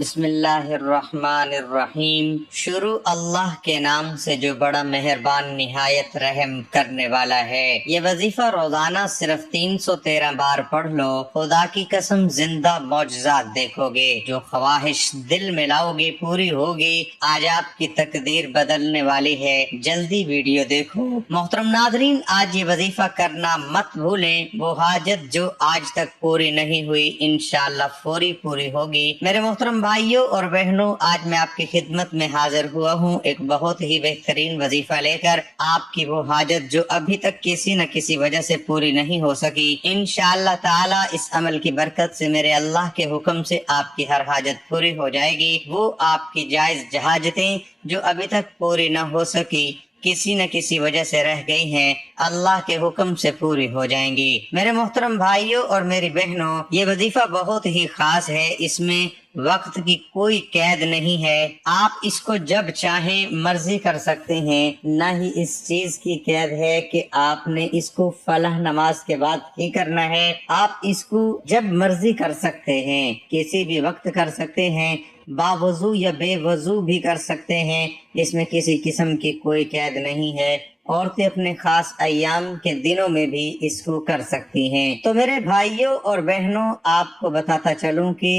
بسم اللہ الرحمن الرحیم۔ شروع اللہ کے نام سے جو بڑا مہربان نہایت رحم کرنے والا ہے۔ یہ وظیفہ روزانہ صرف 313 بار پڑھ لو، خدا کی قسم زندہ معجزات دیکھو گے۔ جو خواہش دل میں لاؤ گے پوری ہوگی۔ آج آپ کی تقدیر بدلنے والی ہے، جلدی ویڈیو دیکھو۔ محترم ناظرین، آج یہ وظیفہ کرنا مت بھولیں۔ وہ حاجت جو آج تک پوری نہیں ہوئی انشاءاللہ فوری پوری ہوگی۔ میرے محترم بھائیوں اور بہنوں، آج میں آپ کی خدمت میں حاضر ہوا ہوں ایک بہت ہی بہترین وظیفہ لے کر۔ آپ کی وہ حاجت جو ابھی تک کسی نہ کسی وجہ سے پوری نہیں ہو سکی، انشاءاللہ تعالی اس عمل کی برکت سے میرے اللہ کے حکم سے آپ کی ہر حاجت پوری ہو جائے گی۔ وہ آپ کی جائز حاجتیں جو ابھی تک پوری نہ ہو سکی، کسی نہ کسی وجہ سے رہ گئی ہیں، اللہ کے حکم سے پوری ہو جائیں گی۔ میرے محترم بھائیوں اور میری بہنوں، یہ وظیفہ بہت ہی خاص ہے۔ اس میں وقت کی کوئی قید نہیں ہے۔ آپ اس کو جب چاہیں مرضی کر سکتے ہیں۔ نہ ہی اس چیز کی قید ہے کہ آپ نے اس کو فلاں نماز کے بعد ہی کرنا ہے۔ آپ اس کو جب مرضی کر سکتے ہیں، کسی بھی وقت کر سکتے ہیں، باوضو یا بے وضو بھی کر سکتے ہیں۔ اس میں کسی قسم کی کوئی قید نہیں ہے۔ عورتیں اپنے خاص ایام کے دنوں میں بھی اس کو کر سکتی ہیں۔ تو میرے بھائیوں اور بہنوں، آپ کو بتاتا چلوں کہ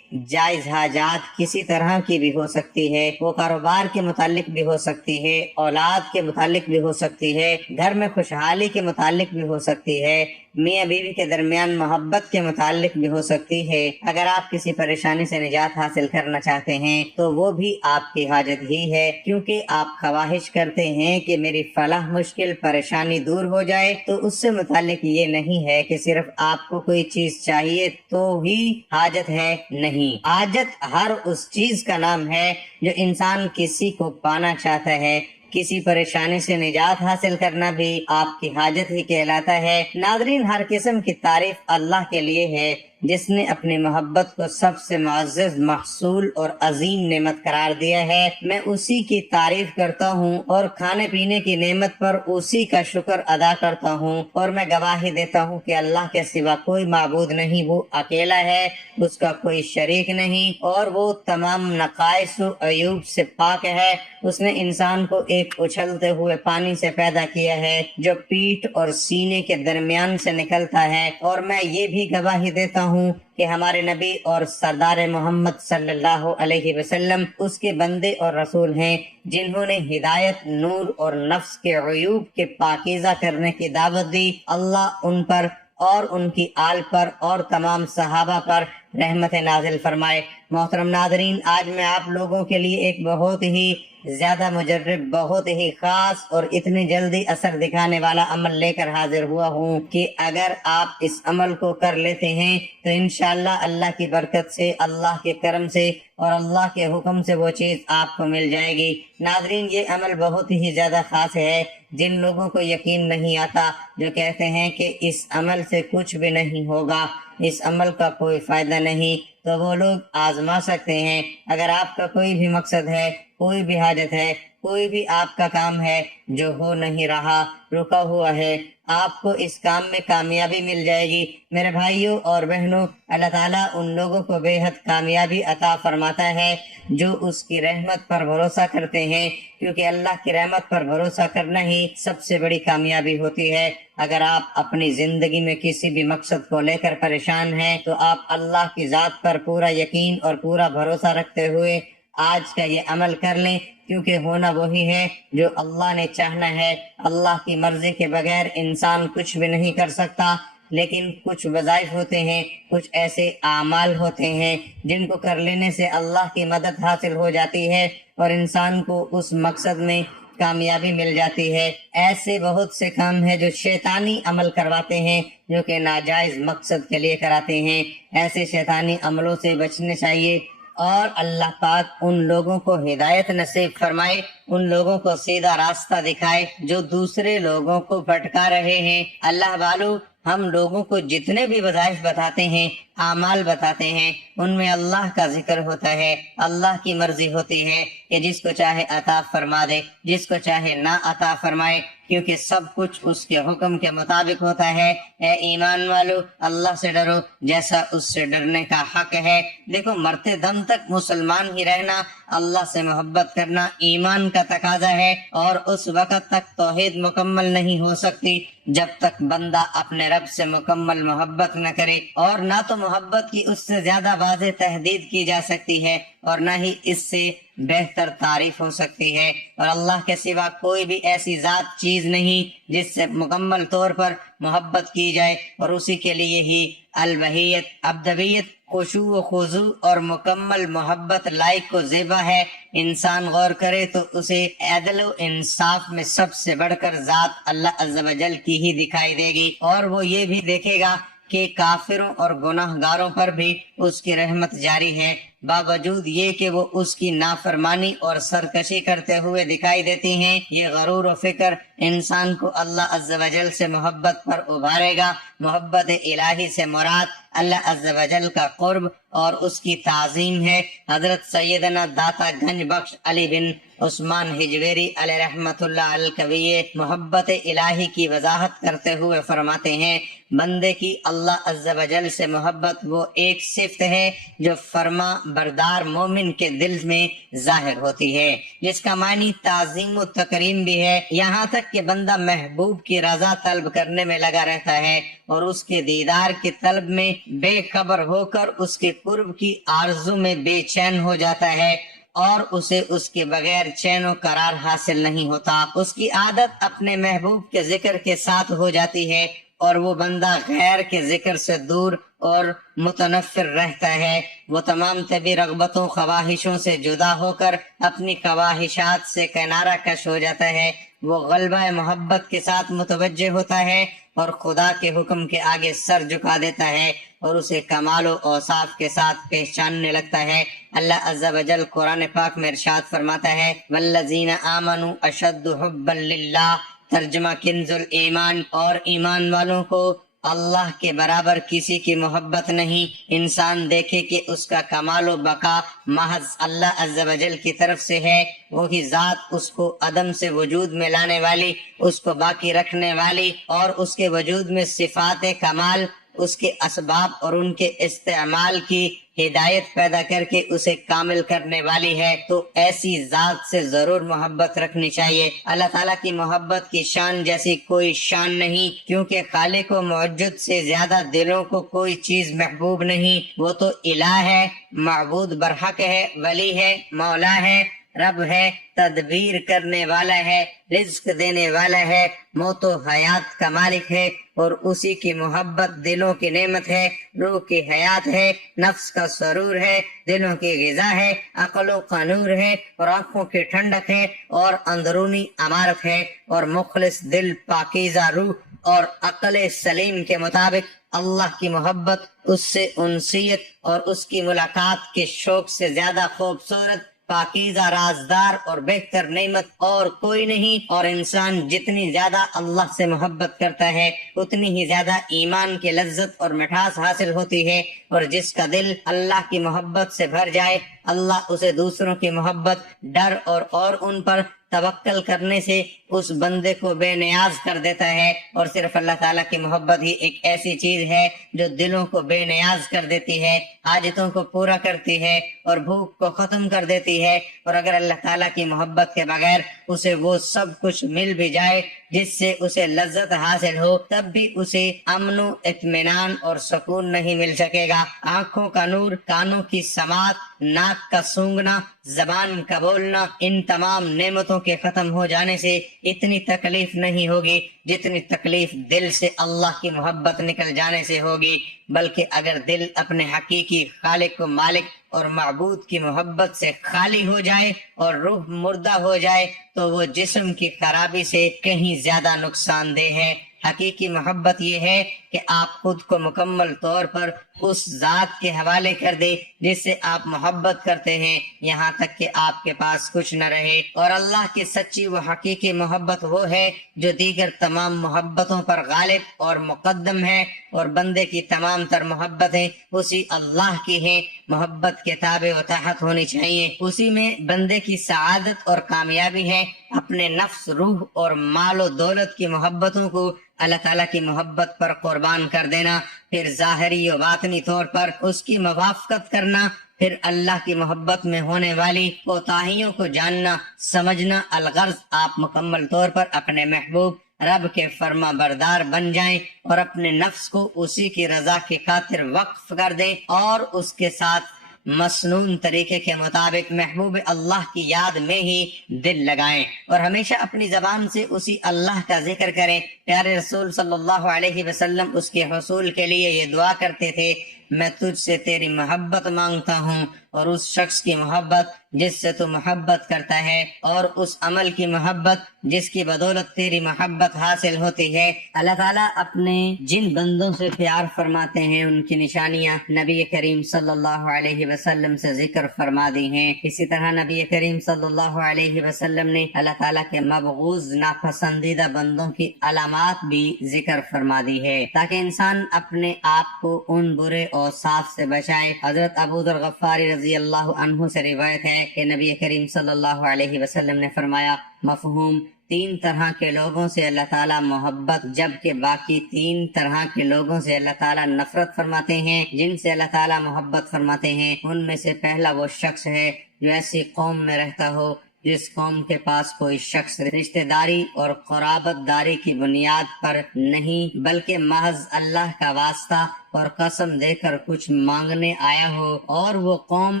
جائز حاجات کسی طرح کی بھی ہو سکتی ہے۔ وہ کاروبار کے متعلق بھی ہو سکتی ہے، اولاد کے متعلق بھی ہو سکتی ہے، گھر میں خوشحالی کے متعلق بھی ہو سکتی ہے، میاں بیوی کے درمیان محبت کے متعلق بھی ہو سکتی ہے۔ اگر آپ کسی پریشانی سے نجات حاصل کرنا چاہتے ہیں تو وہ بھی آپ کی حاجت ہی ہے، کیونکہ آپ خواہش کرتے ہیں کہ میری فلاح مشکل پریشانی دور ہو جائے۔ تو اس سے متعلق یہ نہیں ہے کہ صرف آپ کو کوئی چیز چاہیے تو ہی حاجت ہے، نہیں۔ حاجت ہر اس چیز کا نام ہے جو انسان کسی کو پانا چاہتا ہے۔ کسی پریشانی سے نجات حاصل کرنا بھی آپ کی حاجت ہی کہلاتا ہے۔ ناظرین، ہر قسم کی تعریف اللہ کے لیے ہے، جس نے اپنی محبت کو سب سے معزز محصول اور عظیم نعمت قرار دیا ہے۔ میں اسی کی تعریف کرتا ہوں اور کھانے پینے کی نعمت پر اسی کا شکر ادا کرتا ہوں، اور میں گواہی دیتا ہوں کہ اللہ کے سوا کوئی معبود نہیں، وہ اکیلا ہے، اس کا کوئی شریک نہیں، اور وہ تمام نقائص و عیوب سے پاک ہے۔ اس نے انسان کو ایک اچھلتے ہوئے پانی سے پیدا کیا ہے جو پیٹھ اور سینے کے درمیان سے نکلتا ہے، اور میں یہ بھی گواہی دیتا ہوں کہ ہمارے نبی اور سردار محمد صلی اللہ علیہ وسلم اس کے بندے اور رسول ہیں، جنہوں نے ہدایت، نور اور نفس کے عیوب کے پاکیزہ کرنے کی دعوت دی۔ اللہ ان پر اور ان کی آل پر اور تمام صحابہ پر رحمت نازل فرمائے۔ محترم ناظرین، آج میں آپ لوگوں کے لیے ایک بہت ہی زیادہ مجرب، بہت ہی خاص اور اتنی جلدی اثر دکھانے والا عمل لے کر حاضر ہوا ہوں کہ اگر آپ اس عمل کو کر لیتے ہیں تو انشاءاللہ اللہ کی برکت سے، اللہ کے کرم سے اور اللہ کے حکم سے وہ چیز آپ کو مل جائے گی۔ ناظرین، یہ عمل بہت ہی زیادہ خاص ہے۔ جن لوگوں کو یقین نہیں آتا، جو کہتے ہیں کہ اس عمل سے کچھ بھی نہیں ہوگا، اس عمل کا کوئی فائدہ نہیں، تو وہ لوگ آزما سکتے ہیں۔ اگر آپ کا کوئی بھی مقصد ہے، کوئی بھی حاجت ہے، کوئی بھی آپ کا کام ہے جو ہو نہیں رہا، رکا ہوا ہے، آپ کو اس کام میں کامیابی مل جائے گی۔ میرے بھائیوں اور بہنوں، اللہ تعالیٰ ان لوگوں کو بے حد کامیابی عطا فرماتا ہے جو اس کی رحمت پر بھروسہ کرتے ہیں، کیونکہ اللہ کی رحمت پر بھروسہ کرنا ہی سب سے بڑی کامیابی ہوتی ہے۔ اگر آپ اپنی زندگی میں کسی بھی مقصد کو لے کر پریشان ہیں تو آپ اللہ کی ذات پر پورا یقین اور پورا بھروسہ رکھتے ہوئے آج کا یہ عمل کر لیں، کیونکہ ہونا وہی ہے جو اللہ نے چاہنا ہے۔ اللہ کی مرضی کے بغیر انسان کچھ بھی نہیں کر سکتا، لیکن کچھ وظائف ہوتے ہیں، کچھ ایسے اعمال ہوتے ہیں جن کو کر لینے سے اللہ کی مدد حاصل ہو جاتی ہے اور انسان کو اس مقصد میں کامیابی مل جاتی ہے۔ ایسے بہت سے کام ہیں جو شیطانی عمل کرواتے ہیں، جو کہ ناجائز مقصد کے لیے کراتے ہیں۔ ایسے شیطانی عملوں سے بچنے چاہیے، اور اللہ پاک ان لوگوں کو ہدایت نصیب فرمائے، ان لوگوں کو سیدھا راستہ دکھائے جو دوسرے لوگوں کو بھٹکا رہے ہیں۔ اللہ والو، ہم لوگوں کو جتنے بھی وظائف بتاتے ہیں، اعمال بتاتے ہیں، ان میں اللہ کا ذکر ہوتا ہے، اللہ کی مرضی ہوتی ہے کہ جس کو چاہے عطا فرما دے، جس کو چاہے نہ عطا فرمائے، کیونکہ سب کچھ اس کے حکم کے مطابق ہوتا ہے۔ اے ایمان والو، اللہ سے ڈرو جیسا اس سے ڈرنے کا حق ہے۔ دیکھو، مرتے دم تک مسلمان ہی رہنا، اللہ سے محبت کرنا ایمان کا تقاضا ہے، اور اس وقت تک توحید مکمل نہیں ہو سکتی جب تک بندہ اپنے رب سے مکمل محبت نہ کرے، اور نہ تو محبت کی اس سے زیادہ واضح تحدید کی جا سکتی ہے اور نہ ہی اس سے بہتر تعریف ہو سکتی ہے۔ اور اللہ کے سوا کوئی بھی ایسی ذات چیز نہیں جس سے مکمل طور پر محبت کی جائے، اور اسی کے لیے ہی الوحیت، ابدویت، خشوع و خضوع اور مکمل محبت لائق و زیبا ہے۔ انسان غور کرے تو اسے عدل و انصاف میں سب سے بڑھ کر ذات اللہ عز و جل کی ہی دکھائی دے گی، اور وہ یہ بھی دیکھے گا کہ کافروں اور گناہ گاروں پر بھی اس کی رحمت جاری ہے، باوجود یہ کہ وہ اس کی نافرمانی اور سرکشی کرتے ہوئے دکھائی دیتی ہیں۔ یہ غرور و فکر انسان کو اللہ عز و جل سے محبت پر ابھارے گا۔ محبت الہی سے مراد اللہ عز و جل کا قرب اور اس کی تعظیم ہے۔ حضرت سیدنا داتا گنج بخش علی بن عثمان ہجویری علیہ رحمت اللہ الکویہ محبت الہی کی وضاحت کرتے ہوئے فرماتے ہیں، بندے کی اللہ عز و جل سے محبت وہ ایک صفت ہے جو فرما بردار مومن کے دل میں ظاہر ہوتی ہے، جس کا معنی تعظیم و تکریم بھی ہے، یہاں تک کہ بندہ محبوب کی رضا طلب کرنے میں لگا رہتا ہے اور اس کے دیدار کی طلب میں بے خبر ہو کر اس کے قرب کی آرزو میں بے چین ہو جاتا ہے، اور اسے اس کے بغیر چین و قرار حاصل نہیں ہوتا۔ اس کی عادت اپنے محبوب کے ذکر کے ساتھ ہو جاتی ہے، اور وہ بندہ غیر کے ذکر سے دور اور متنفر رہتا ہے۔ وہ تمام طبی رغبتوں خواہشوں سے جدا ہو کر اپنی خواہشات سے کنارہ کش ہو جاتا ہے۔ وہ غلبہ محبت کے ساتھ متوجہ ہوتا ہے اور خدا کے حکم کے آگے سر جھکا دیتا ہے اور اسے کمال و اوصاف کے ساتھ پہچاننے لگتا ہے۔ اللہ عز و جل قرآن پاک میں ارشاد فرماتا ہے، والذین آمنوا اشد حبا للہ، ترجمہ کنز الایمان، اور ایمان والوں کو اللہ کے برابر کسی کی محبت نہیں۔ انسان دیکھے کہ اس کا کمال و بقا محض اللہ عز و جل کی طرف سے ہے، وہی ذات اس کو عدم سے وجود میں لانے والی، اس کو باقی رکھنے والی، اور اس کے وجود میں صفات کمال، اس کے اسباب اور ان کے استعمال کی ہدایت پیدا کر کے اسے کامل کرنے والی ہے۔ تو ایسی ذات سے ضرور محبت رکھنی چاہیے۔ اللہ تعالیٰ کی محبت کی شان جیسی کوئی شان نہیں، کیونکہ خالق و موجود سے زیادہ دلوں کو کوئی چیز محبوب نہیں۔ وہ تو الہ ہے، معبود برحق ہے، ولی ہے، مولا ہے، رب ہے، تدبیر کرنے والا ہے، رزق دینے والا ہے، موت و حیات کا مالک ہے، اور اسی کی محبت دلوں کی نعمت ہے، روح کی حیات ہے، نفس کا سرور ہے، دلوں کی غذا ہے، عقلوں کا نور ہے، اور آنکھوں کی ٹھنڈک ہے، اور اندرونی امارت ہے، اور مخلص دل، پاکیزہ روح اور عقل سلیم کے مطابق اللہ کی محبت، اس سے انسیت اور اس کی ملاقات کے شوق سے زیادہ خوبصورت، پاکیزہ، رازدار اور بہتر نعمت اور کوئی نہیں۔ اور انسان جتنی زیادہ اللہ سے محبت کرتا ہے اتنی ہی زیادہ ایمان کی لذت اور مٹھاس حاصل ہوتی ہے، اور جس کا دل اللہ کی محبت سے بھر جائے، اللہ اسے دوسروں کی محبت، ڈر اور ان پر توکل کرنے سے اس بندے کو بے نیاز کر دیتا ہے۔ اور صرف اللہ تعالیٰ کی محبت ہی ایک ایسی چیز ہے جو دلوں کو بے نیاز کر دیتی ہے، حاجتوں کو پورا کرتی ہے اور بھوک کو ختم کر دیتی ہے۔ اور اگر اللہ تعالیٰ کی محبت کے بغیر اسے وہ سب کچھ مل بھی جائے جس سے اسے لذت حاصل ہو، تب بھی اسے امن و اطمینان اور سکون نہیں مل سکے گا۔ آنکھوں کا نور، کانوں کی سماعت، ناک کا سونگنا، زبان کا بولنا، ان تمام نعمتوں کے ختم ہو جانے سے اتنی تکلیف نہیں ہوگی جتنی تکلیف دل سے اللہ کی محبت نکل جانے سے ہوگی۔ بلکہ اگر دل اپنے حقیقی خالق و مالک اور معبود کی محبت سے خالی ہو جائے اور روح مردہ ہو جائے تو وہ جسم کی خرابی سے کہیں زیادہ نقصان دہ ہے، حقیقی محبت یہ ہے کہ آپ خود کو مکمل طور پر اس ذات کے حوالے کر دے جس سے آپ محبت کرتے ہیں، یہاں تک کہ آپ کے پاس کچھ نہ رہے۔ اور اللہ کی سچی و حقیقی محبت وہ ہے جو دیگر تمام محبتوں پر غالب اور مقدم ہے، اور بندے کی تمام تر محبتیں اسی اللہ کی ہیں۔ محبت کے تابع و تحت ہونی چاہیے، اسی میں بندے کی سعادت اور کامیابی ہے۔ اپنے نفس، روح اور مال و دولت کی محبتوں کو اللہ تعالیٰ کی محبت پر قربان کر دینا، پھر ظاہری و باطنی طور پر اس کی موافقت کرنا، پھر اللہ کی محبت میں ہونے والی کوتاہیوں کو جاننا سمجھنا، الغرض آپ مکمل طور پر اپنے محبوب رب کے فرما بردار بن جائیں اور اپنے نفس کو اسی کی رضا کی خاطر وقف کر دیں، اور اس کے ساتھ مسنون طریقے کے مطابق محبوب اللہ کی یاد میں ہی دل لگائیں، اور ہمیشہ اپنی زبان سے اسی اللہ کا ذکر کریں۔ پیارے رسول صلی اللہ علیہ وسلم اس کے حصول کے لیے یہ دعا کرتے تھے: میں تجھ سے تیری محبت مانگتا ہوں، اور اس شخص کی محبت جس سے تو محبت کرتا ہے، اور اس عمل کی محبت جس کی بدولت تیری محبت حاصل ہوتی ہے۔ اللہ تعالیٰ اپنے جن بندوں سے پیار فرماتے ہیں ان کی نشانیاں نبی کریم صلی اللہ علیہ وسلم سے ذکر فرما دی ہیں۔ اسی طرح نبی کریم صلی اللہ علیہ وسلم نے اللہ تعالیٰ کے مبغوض ناپسندیدہ بندوں کی علامات بھی ذکر فرما دی ہے، تاکہ انسان اپنے آپ کو ان برے اوصاف سے بچائے۔ حضرت ابو ذر غفاری رضی اللہ عنہ سے روایت ہے کہ نبی کریم صلی اللہ علیہ وسلم نے فرمایا: مفہوم: 3 طرح کے لوگوں سے اللہ تعالیٰ محبت، جبکہ باقی 3 طرح کے لوگوں سے اللہ تعالیٰ نفرت فرماتے ہیں۔ جن سے اللہ تعالیٰ محبت فرماتے ہیں ان میں سے پہلا وہ شخص ہے جو ایسی قوم میں رہتا ہو جس قوم کے پاس کوئی شخص رشتہ داری اور قرابت داری کی بنیاد پر نہیں بلکہ محض اللہ کا واسطہ اور قسم دے کر کچھ مانگنے آیا ہو، اور وہ قوم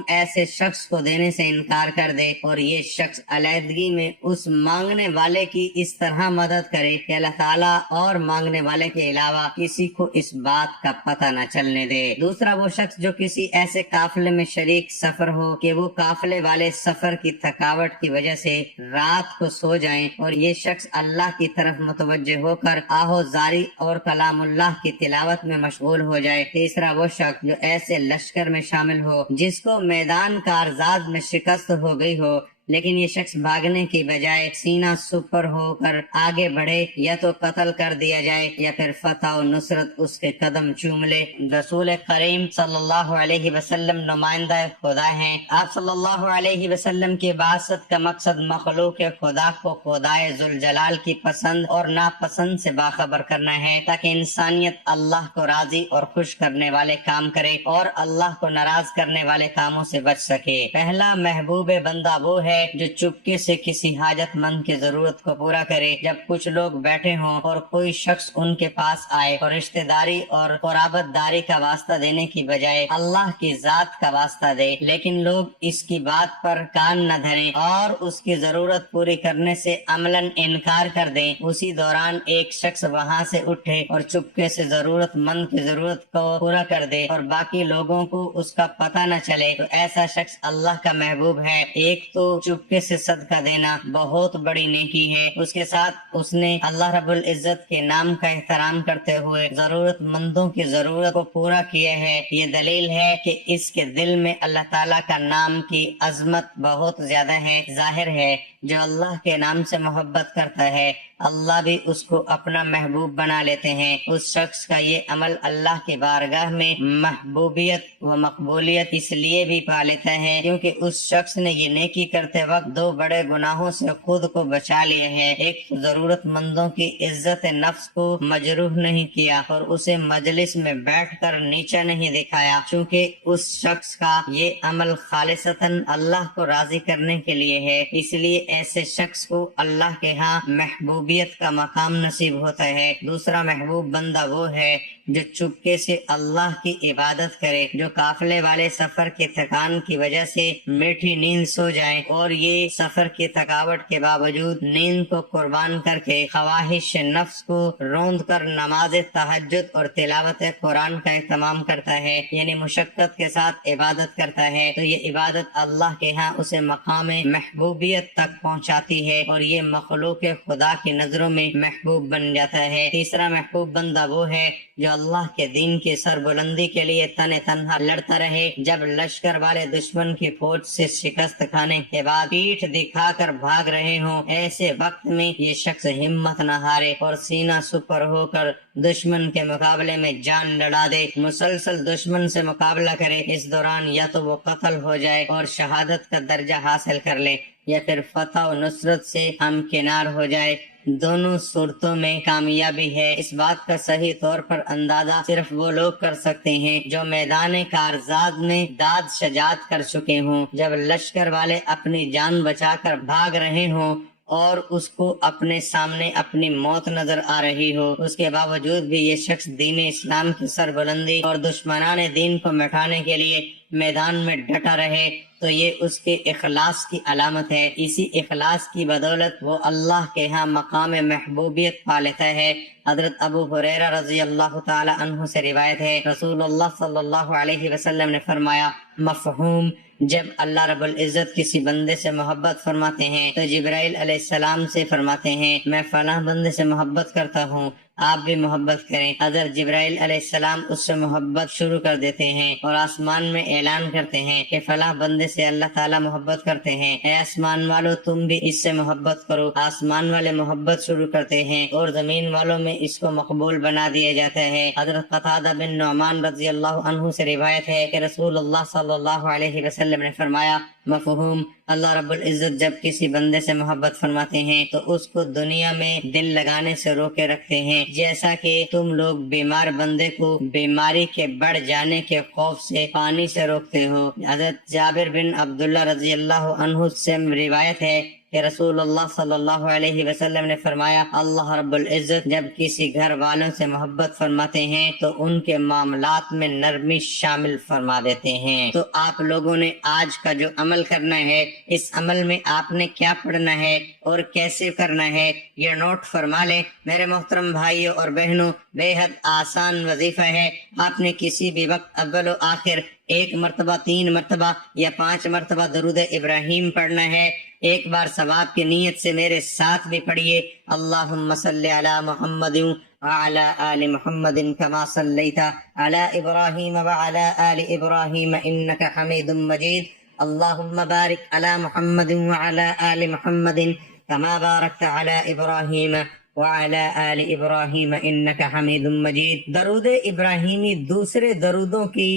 ایسے شخص کو دینے سے انکار کر دے، اور یہ شخص علیحدگی میں اس مانگنے والے کی اس طرح مدد کرے کہ اللہ تعالیٰ اور مانگنے والے کے علاوہ کسی کو اس بات کا پتہ نہ چلنے دے۔ دوسرا وہ شخص جو کسی ایسے قافلے میں شریک سفر ہو کہ وہ قافلے والے سفر کی تھکاوٹ کی وجہ سے رات کو سو جائیں، اور یہ شخص اللہ کی طرف متوجہ ہو کر آہو زاری اور کلام اللہ کی تلاوت میں مشغول ہو جائے۔ تیسرا وہ شخص جو ایسے لشکر میں شامل ہو جس کو میدان کارزاد میں شکست ہو گئی ہو، لیکن یہ شخص بھاگنے کی بجائے سینہ سپر ہو کر آگے بڑھے، یا تو قتل کر دیا جائے یا پھر فتح و نصرت اس کے قدم چوم لے۔ رسول کریم صلی اللہ علیہ وسلم نمائندہ خدا ہیں۔ آپ صلی اللہ علیہ وسلم کی بعثت کا مقصد مخلوق خدا کو خدائے ذوالجلال کی پسند اور ناپسند سے باخبر کرنا ہے، تاکہ انسانیت اللہ کو راضی اور خوش کرنے والے کام کرے اور اللہ کو ناراض کرنے والے کاموں سے بچ سکے۔ پہلا محبوب بندہ وہ ہے جو چپکے سے کسی حاجت مند کی ضرورت کو پورا کرے جب کچھ لوگ بیٹھے ہوں اور کوئی شخص ان کے پاس آئے اور رشتہ داری اور قرابت داری کا واسطہ دینے کی بجائے اللہ کی ذات کا واسطہ دے، لیکن لوگ اس کی بات پر کان نہ دھریں اور اس کی ضرورت پوری کرنے سے عملاً انکار کر دیں۔ اسی دوران ایک شخص وہاں سے اٹھے اور چپکے سے ضرورت مند کی ضرورت کو پورا کر دے اور باقی لوگوں کو اس کا پتہ نہ چلے، تو ایسا شخص اللہ کا محبوب ہے۔ ایک تو چپکے سے صدقہ دینا بہت بڑی نیکی ہے، اس کے ساتھ اس نے اللہ رب العزت کے نام کا احترام کرتے ہوئے ضرورت مندوں کی ضرورت کو پورا کیا ہے۔ یہ دلیل ہے کہ اس کے دل میں اللہ تعالیٰ کا نام کی عظمت بہت زیادہ ہے۔ ظاہر ہے جو اللہ کے نام سے محبت کرتا ہے اللہ بھی اس کو اپنا محبوب بنا لیتے ہیں۔ اس شخص کا یہ عمل اللہ کی بارگاہ میں محبوبیت و مقبولیت اس لیے بھی پا لیتا ہے کیونکہ اس شخص نے یہ نیکی کرتے وقت 2 بڑے گناہوں سے خود کو بچا لیا ہے۔ ایک تو ضرورت مندوں کی عزت نفس کو مجروح نہیں کیا اور اسے مجلس میں بیٹھ کر نیچا نہیں دکھایا، چونکہ اس شخص کا یہ عمل خالصتاً اللہ کو راضی کرنے کے لیے ہے، اس لیے ایسے شخص کو اللہ کے ہاں محبوبیت کا مقام نصیب ہوتا ہے۔ دوسرا محبوب بندہ وہ ہے جو چپکے سے اللہ کی عبادت کرے، جو قافلے والے سفر کی تھکان کی وجہ سے میٹھی نیند سو جائیں اور یہ سفر کی تھکاوٹ کے باوجود نیند کو قربان کر کے خواہش نفس کو روند کر نماز تہجد اور تلاوت قرآن کا اہتمام کرتا ہے، یعنی مشقت کے ساتھ عبادت کرتا ہے، تو یہ عبادت اللہ کے ہاں اسے مقام محبوبیت تک پہنچاتی ہے اور یہ مخلوق خدا کی نظروں میں محبوب بن جاتا ہے۔ تیسرا محبوب بندہ وہ ہے جو اللہ کے دین کی سربلندی کے لیے تنہا لڑتا رہے۔ جب لشکر والے دشمن کی فوج سے شکست کھانے کے بعد پیٹھ دکھا کر بھاگ رہے ہوں، ایسے وقت میں یہ شخص ہمت نہ ہارے اور سینہ سپر ہو کر دشمن کے مقابلے میں جان لڑا دے، مسلسل دشمن سے مقابلہ کرے۔ اس دوران یا تو وہ قتل ہو جائے اور شہادت کا درجہ حاصل کر لے، یا پھر فتح و نصرت سے ہمکنار ہو جائے۔ دونوں صورتوں میں کامیابی ہے۔ اس بات کا صحیح طور پر اندازہ صرف وہ لوگ کر سکتے ہیں جو میدان کارزاد میں داد شجاعت کر چکے ہوں۔ جب لشکر والے اپنی جان بچا کر بھاگ رہے ہوں اور اس کو اپنے سامنے اپنی موت نظر آ رہی ہو، اس کے باوجود بھی یہ شخص دین اسلام کی سربلندی اور دشمنان دین کو مٹانے کے لیے میدان میں ڈٹا رہے، تو یہ اس کے اخلاص کی علامت ہے۔ اسی اخلاص کی بدولت وہ اللہ کے ہاں مقام محبوبیت پا لیتا ہے۔ حضرت ابو ہریرہ رضی اللہ تعالی عنہ سے روایت ہے، رسول اللہ صلی اللہ علیہ وسلم نے فرمایا، مفہوم: جب اللہ رب العزت کسی بندے سے محبت فرماتے ہیں تو جبرائیل علیہ السلام سے فرماتے ہیں، میں فلاں بندے سے محبت کرتا ہوں، آپ بھی محبت کریں۔ حضرت جبرائیل علیہ السلام اس سے محبت شروع کر دیتے ہیں اور آسمان میں اعلان کرتے ہیں کہ فلاں بندے سے اللہ تعالیٰ محبت کرتے ہیں، اے آسمان والو تم بھی اس سے محبت کرو۔ آسمان والے محبت شروع کرتے ہیں اور زمین والوں میں اس کو مقبول بنا دیا جاتا ہے۔ حضرت قتادہ بن نعمان رضی اللہ عنہ سے روایت ہے کہ رسول اللہ صلی اللہ علیہ وسلم نے فرمایا، مفہوم: اللہ رب العزت جب کسی بندے سے محبت فرماتے ہیں تو اس کو دنیا میں دل لگانے سے روکے رکھتے ہیں، جیسا کہ تم لوگ بیمار بندے کو بیماری کے بڑھ جانے کے خوف سے پانی سے روکتے ہو۔ حضرت جابر بن عبداللہ رضی اللہ عنہ سے روایت ہے کہ رسول اللہ صلی اللہ علیہ وسلم نے فرمایا، اللہ رب العزت جب کسی گھر والوں سے محبت فرماتے ہیں تو ان کے معاملات میں نرمی شامل فرما دیتے ہیں۔ تو آپ لوگوں نے آج کا جو عمل کرنا ہے، اس عمل میں آپ نے کیا پڑھنا ہے اور کیسے کرنا ہے، یہ نوٹ فرما لیں۔ میرے محترم بھائیوں اور بہنوں، بے حد آسان وظیفہ ہے۔ آپ نے کسی بھی وقت اول و آخر 1 مرتبہ، 3 مرتبہ یا 5 مرتبہ درود ابراہیم پڑھنا ہے۔ ایک بار ثواب کی نیت سے میرے ساتھ بھی پڑھیے، اللہم صلی علی محمد وعلی آل محمد کما صلیت علی ابراہیم وعلی آل ابراہیم انک حمید مجید، اللہم بارک علی محمد وعلی آل محمد کما بارکت علی ابراہیم وعلی آل ابراہیم انک حمید مجید۔ درود ابراہیمی دوسرے درودوں کی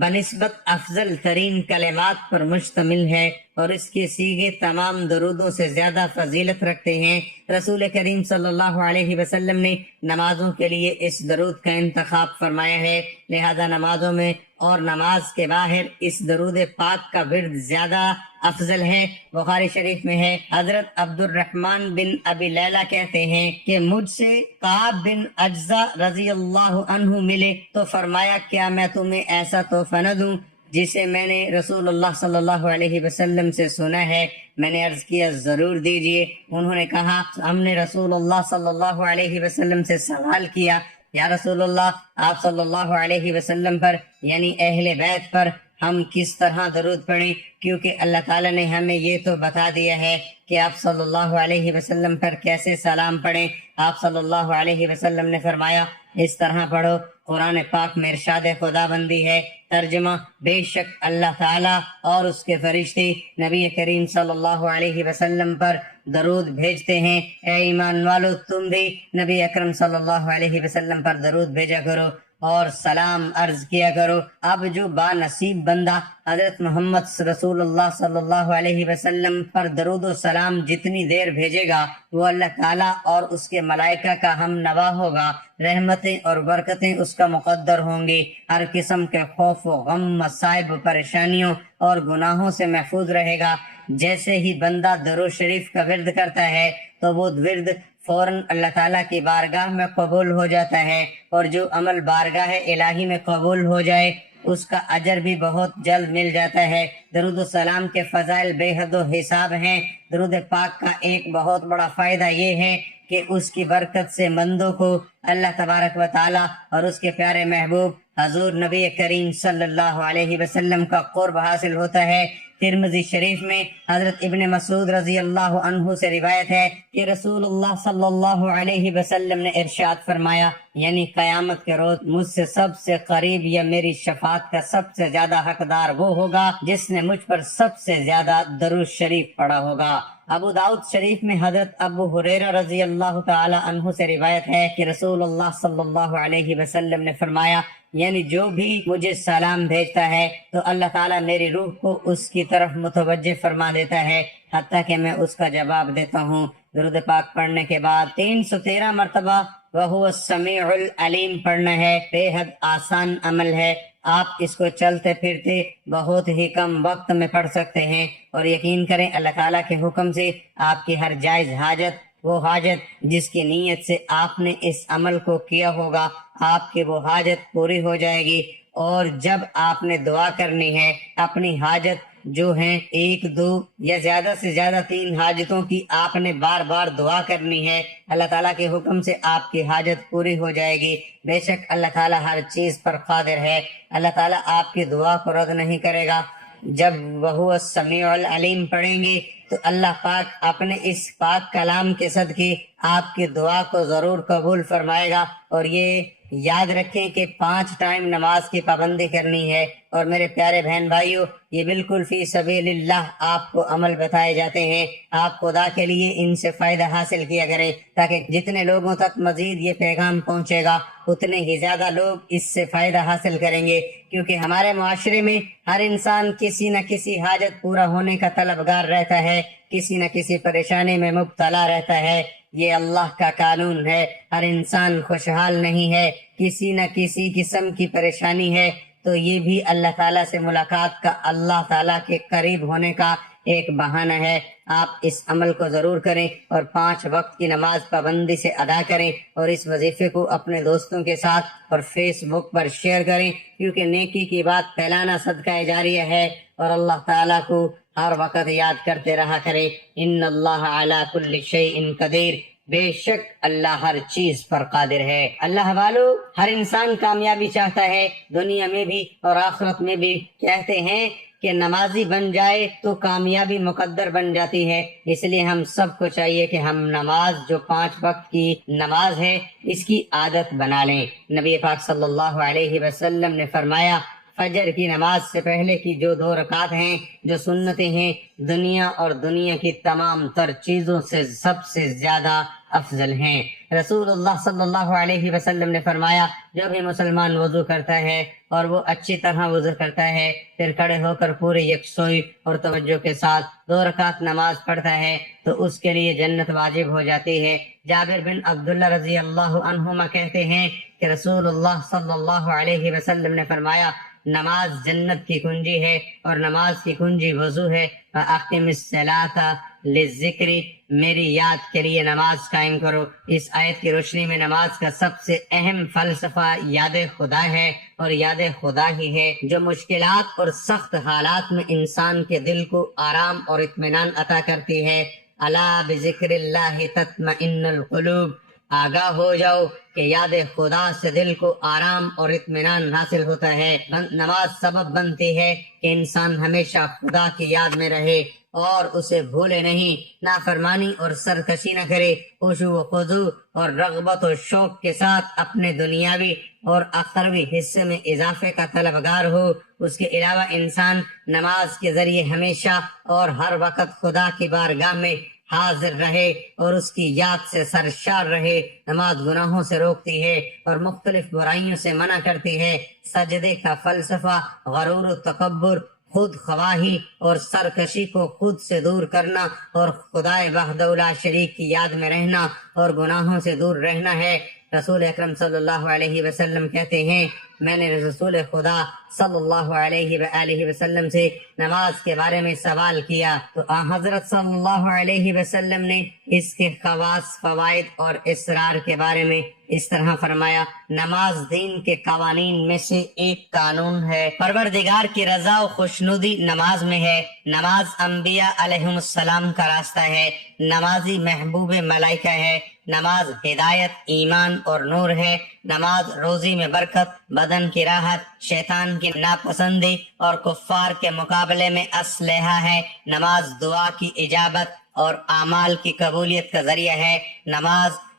بنسبت افضل ترین کلمات پر مشتمل ہے اور اس کے صیغے تمام درودوں سے زیادہ فضیلت رکھتے ہیں۔ رسول کریم صلی اللہ علیہ وسلم نے نمازوں کے لیے اس درود کا انتخاب فرمایا ہے، لہذا نمازوں میں اور نماز کے باہر اس درود پاک کا ورد زیادہ افضل ہے۔ بخاری شریف میں ہے، حضرت عبد الرحمن بن ابی لیلہ کہتے ہیں کہ مجھ سے کعب بن اجزا رضی اللہ عنہ ملے تو فرمایا، کیا میں تمہیں ایسا تحفہ نہ دوں جسے میں نے رسول اللہ صلی اللہ علیہ وسلم سے سنا ہے؟ میں نے عرض کیا، ضرور دیجئے۔ انہوں نے کہا، ہم نے رسول اللہ صلی اللہ علیہ وسلم سے سوال کیا، یا رسول اللہ، آپ صلی اللہ علیہ وسلم پر یعنی اہل بیت پر ہم کس طرح درود پڑھیں، کیونکہ اللہ تعالیٰ نے ہمیں یہ تو بتا دیا ہے کہ آپ صلی اللہ علیہ وسلم پر کیسے سلام پڑھیں۔ آپ صلی اللہ علیہ وسلم نے فرمایا، اس طرح پڑھو۔ قرآن پاک میں ارشاد خدا بندی ہے، ترجمہ: بے شک اللہ تعالیٰ اور اس کے فرشتے نبی کریم صلی اللہ علیہ وسلم پر درود بھیجتے ہیں۔ اے ایمان والو، تم بھی نبی اکرم صلی اللہ علیہ وسلم پر درود بھیجا کرو اور سلام عرض کیا کرو۔ اب جو با نصیب بندہ حضرت محمد رسول اللہ صلی اللہ علیہ وسلم پر درود و سلام جتنی دیر بھیجے گا، وہ اللہ تعالیٰ اور اس کے ملائکہ کا ہم نوا ہوگا، رحمتیں اور برکتیں اس کا مقدر ہوں گی، ہر قسم کے خوف و غم، مصائب، پریشانیوں اور گناہوں سے محفوظ رہے گا۔ جیسے ہی بندہ درود شریف کا ورد کرتا ہے تو وہ ورد فوراً اللہ تعالیٰ کی بارگاہ میں قبول ہو جاتا ہے، اور جو عمل بارگاہ الہی میں قبول ہو جائے اس کا اجر بھی بہت جلد مل جاتا ہے۔ درود و سلام کے فضائل بے حد و حساب ہیں۔ درود پاک کا ایک بہت بڑا فائدہ یہ ہے کہ اس کی برکت سے بندوں کو اللہ تبارک و تعالیٰ اور اس کے پیارے محبوب حضور نبی کریم صلی اللہ علیہ وسلم کا قرب حاصل ہوتا ہے۔ ترمذی شریف میں حضرت ابن مسعود رضی اللہ عنہ سے روایت ہے کہ رسول اللہ صلی اللہ علیہ وسلم نے ارشاد فرمایا، یعنی قیامت کے روز مجھ سے سب سے قریب یا میری شفاعت کا سب سے زیادہ حقدار وہ ہوگا جس نے مجھ پر سب سے زیادہ درود شریف پڑھا ہوگا۔ ابو داؤد شریف میں حضرت ابو ہریرہ رضی اللہ تعالی عنہ سے روایت ہے کہ رسول اللہ صلی اللہ علیہ وسلم نے فرمایا، یعنی جو بھی مجھے سلام بھیجتا ہے تو اللہ تعالیٰ میری روح کو اس کی طرف متوجہ فرما دیتا ہے حتیٰ کہ میں اس کا جواب دیتا ہوں۔ درود پاک پڑھنے کے بعد 313 مرتبہ وَهُوَ السَّمِيعُ الْعَلِيمُ پڑھنا ہے، بے حد آسان عمل ہے۔ آپ اس کو چلتے پھرتے بہت ہی کم وقت میں پڑھ سکتے ہیں، اور یقین کریں اللہ تعالیٰ کے حکم سے آپ کی ہر جائز حاجت، وہ حاجت جس کی نیت سے آپ نے اس عمل کو کیا ہوگا، آپ کی وہ حاجت پوری ہو جائے گی۔ اور جب آپ نے دعا کرنی ہے اپنی حاجت جو ہیں 1 2 یا زیادہ سے زیادہ 3 حاجتوں کی آپ نے بار بار دعا کرنی ہے، اللہ تعالیٰ کے حکم سے آپ کی حاجت پوری ہو جائے گی۔ بے شک اللہ تعالیٰ ہر چیز پر قادر ہے، اللہ تعالیٰ آپ کی دعا کو رد نہیں کرے گا۔ جب وَهُوَ السَّمِيعُ الْعَلِيمُ پڑھیں گے تو اللہ پاک اپنے اس پاک کلام کے صدقے آپ کی دعا کو ضرور قبول فرمائے گا۔ اور یہ یاد رکھیں کہ 5 ٹائم نماز کی پابندی کرنی ہے۔ اور میرے پیارے بہن بھائیوں، یہ بالکل فی سبیل اللہ آپ کو عمل بتائے جاتے ہیں، آپ خدا کے لیے ان سے فائدہ حاصل کیا کریں، تاکہ جتنے لوگوں تک مزید یہ پیغام پہنچے گا اتنے ہی زیادہ لوگ اس سے فائدہ حاصل کریں گے، کیونکہ ہمارے معاشرے میں ہر انسان کسی نہ کسی حاجت پورا ہونے کا طلبگار رہتا ہے، کسی نہ کسی پریشانی میں مبتلا رہتا ہے۔ یہ اللہ کا قانون ہے، ہر انسان خوشحال نہیں ہے، کسی نہ کسی قسم کی پریشانی ہے، تو یہ بھی اللہ تعالیٰ سے ملاقات کا، اللہ تعالیٰ کے قریب ہونے کا ایک بہانہ ہے۔ آپ اس عمل کو ضرور کریں اور 5 وقت کی نماز پابندی سے ادا کریں، اور اس وظیفے کو اپنے دوستوں کے ساتھ اور فیس بک پر شیئر کریں، کیونکہ نیکی کی بات پھیلانا صدقہ جاریہ ہے، اور اللہ تعالیٰ کو ہر وقت یاد کرتے رہا کرے۔ ان اللہ علی کل شیء قدیر، بے شک اللہ ہر چیز پر قادر ہے۔ اللہ والو، ہر انسان کامیابی چاہتا ہے، دنیا میں بھی اور آخرت میں بھی۔ کہتے ہیں کہ نمازی بن جائے تو کامیابی مقدر بن جاتی ہے، اس لیے ہم سب کو چاہیے کہ ہم نماز جو 5 وقت کی نماز ہے اس کی عادت بنا لیں۔ نبی پاک صلی اللہ علیہ وسلم نے فرمایا، فجر کی نماز سے پہلے کی جو 2 رکعت ہیں، جو سنتیں ہیں، دنیا اور دنیا کی تمام تر چیزوں سے سب سے زیادہ افضل ہیں۔ رسول اللہ صلی اللہ علیہ وسلم نے فرمایا، جو بھی مسلمان وضو کرتا ہے اور وہ اچھی طرح وضو کرتا ہے، پھر کھڑے ہو کر پوری یکسوئی اور توجہ کے ساتھ 2 رکعت نماز پڑھتا ہے تو اس کے لیے جنت واجب ہو جاتی ہے۔ جابر بن عبداللہ رضی اللہ عنہما کہتے ہیں کہ رسول اللہ صلی اللہ علیہ وسلم نے فرمایا، نماز جنت کی کنجی ہے اور نماز کی کنجی وضو ہے۔ فَأَقِمِ الصَّلَاةَ لِلذِّكْرِ، میری یاد کے لیے نماز قائم کرو۔ اس آیت کی روشنی میں نماز کا سب سے اہم فلسفہ یاد خدا ہے، اور یاد خدا ہی ہے جو مشکلات اور سخت حالات میں انسان کے دل کو آرام اور اطمینان عطا کرتی ہے۔ الا بذکر اللہ تطمئن القلوب، آگاہ ہو جاؤ کہ یاد خدا سے دل کو آرام اور اطمینان حاصل ہوتا ہے۔ نماز سبب بنتی ہے کہ انسان ہمیشہ خدا کی یاد میں رہے اور اسے بھولے نہیں، نافرمانی اور سرکشی نہ کرے، خشوع و خضوع اور رغبت و شوق کے ساتھ اپنے دنیاوی اور اخروی حصے میں اضافے کا طلبگار ہو۔ اس کے علاوہ انسان نماز کے ذریعے ہمیشہ اور ہر وقت خدا کی بارگاہ میں حاضر رہے اور اس کی یاد سے سرشار رہے۔ نماز گناہوں سے روکتی ہے اور مختلف برائیوں سے منع کرتی ہے۔ سجدے کا فلسفہ غرور و تکبر، خود خواہی اور سرکشی کو خود سے دور کرنا اور خدائے وحدہ لا شریک کی یاد میں رہنا اور گناہوں سے دور رہنا ہے۔ رسول اکرم صلی اللہ علیہ وسلم کہتے ہیں، میں نے رسول خدا صلی اللہ علیہ وآلہ وسلم سے نماز کے بارے میں سوال کیا تو حضرت صلی اللہ علیہ وسلم نے اس کے خواص، فوائد اور اسرار کے بارے میں اس طرح فرمایا، نماز دین کے قوانین میں سے ایک قانون ہے، پروردگار کی رضا و خوشنودی نماز میں ہے۔ نماز انبیاء علیہم السلام کا راستہ ہے، نمازی محبوب ملائکہ ہے، نماز ہدایت، ایمان اور نور ہے، نماز روزی میں برکت، بدن کی راحت، شیطان کی ناپسندی اور کفار کے مقابلے میں اسلحہ ہے۔ نماز دعا کی اجابت اور اعمال کی قبولیت کا ذریعہ ہے۔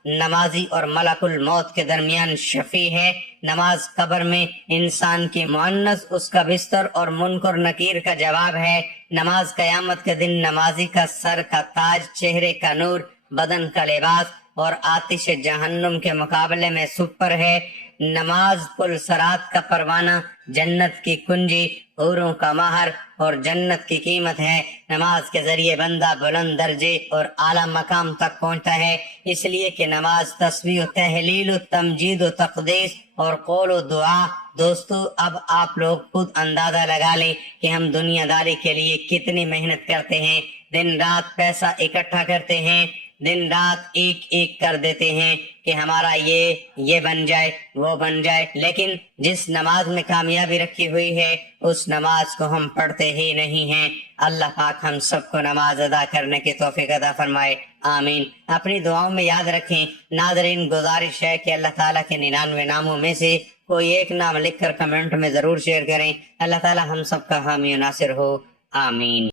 نمازی اور ملک الموت کے درمیان شفیع ہے۔ نماز قبر میں انسان کی مؤنث اس کا بستر اور منکر نکیر کا جواب ہے۔ نماز قیامت کے دن نمازی کا سر کا تاج، چہرے کا نور، بدن کا لباس اور آتش جہنم کے مقابلے میں سپر ہے۔ نماز پل صراط کا پروانہ، جنت کی کنجی، حوروں کا مہر اور جنت کی قیمت ہے۔ نماز کے ذریعے بندہ بلند درجے اور اعلیٰ مقام تک پہنچتا ہے، اس لیے کہ نماز تسبیح و تحلیل و تمجید و تقدیس اور قول و دعا۔ دوستو، اب آپ لوگ خود اندازہ لگا لیں کہ ہم دنیا داری کے لیے کتنی محنت کرتے ہیں، دن رات پیسہ اکٹھا کرتے ہیں، دن رات ایک ایک کر دیتے ہیں کہ ہمارا یہ بن جائے، وہ بن جائے، لیکن جس نماز میں کامیابی رکھی ہوئی ہے اس نماز کو ہم پڑھتے ہی نہیں ہیں۔ اللہ پاک ہم سب کو نماز ادا کرنے کی توفیق عطا فرمائے، آمین۔ اپنی دعاؤں میں یاد رکھیں۔ ناظرین، گزارش ہے کہ اللہ تعالیٰ کے 99 ناموں میں سے کوئی ایک نام لکھ کر کمنٹ میں ضرور شیئر کریں۔ اللہ تعالیٰ ہم سب کا حامی و ناصر ہو، آمین۔